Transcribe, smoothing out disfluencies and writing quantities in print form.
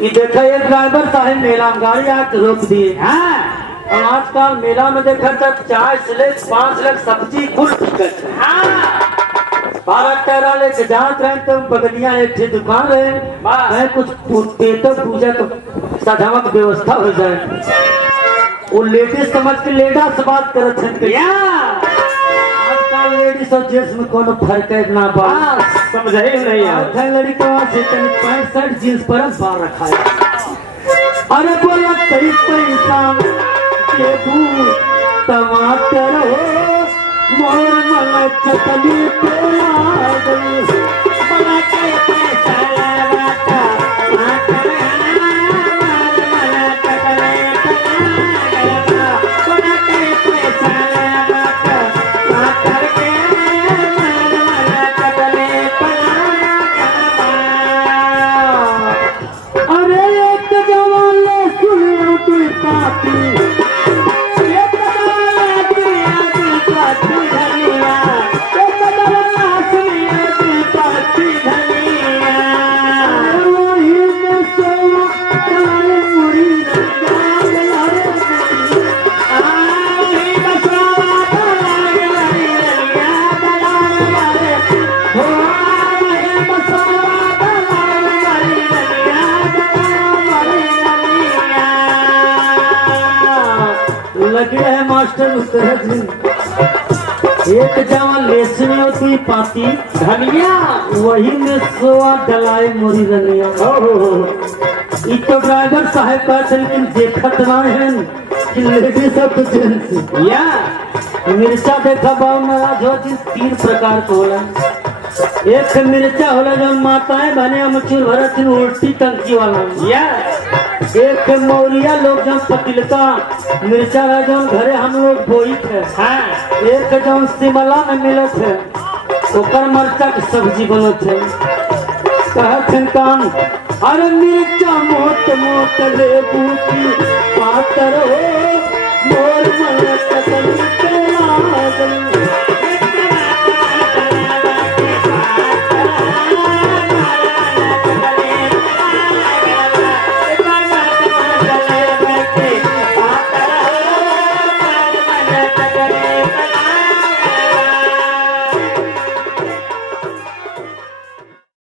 ये देखा एक ड्राइवर साहब मेला में गाड़ी आके रोक दिए। हाँ और आजकल मेला में देखा तब 4 से ले 5 लाख सब्जी कुल टिकट है। हाँ भारत टहरा लेके जात रहे तो बगलिया एक ठे दुकान है कुछ पेटो पूजा तो सजावट व्यवस्था हो जाए। वो लेडीज समझ के लेडा से बात करत है। आजकल लेडीज और जेंट्स में कोनो फर्क है ना बा। समझे नहीं यार। लड़का से पैंट शर्ट जींस पर बार रखा है। अरे बोला कई पैसा के दूर टमाटर हो मोर मन चटनी पे आ गई बड़ा के पैसा लगाता आकर मोर मन चटनी पे आ गई बड़ा के पैसा लगाता आकर के मोर मन चटनी पे आ गई। अरे एक जवान ले सुनियो तू पाती लगे है मास्टर एक जवान लेसनी होती पाती धनिया वही में सोआ डलाए मोरी रनिया। ई तो ड्राइवर साहब कहते लेकिन देखत ना है कि लेडीज और जेंट्स या मिर्चा देखा बाऊ नाराज हो 3 प्रकार के होला। एक मिर्चा होला जो माताएं बने अमचूर भरत उल्टी टंकी वाला या एक मौरिया लोग जब पतिलका मिर्चा है जो घरे हम लोग बोई थे। हाँ एक जो शिमला में मिलत है ओकर मरचा की सब्जी बनत है। कहत कान अरे मिर्चा मोट मोट लेबू की पातर हो मोर मन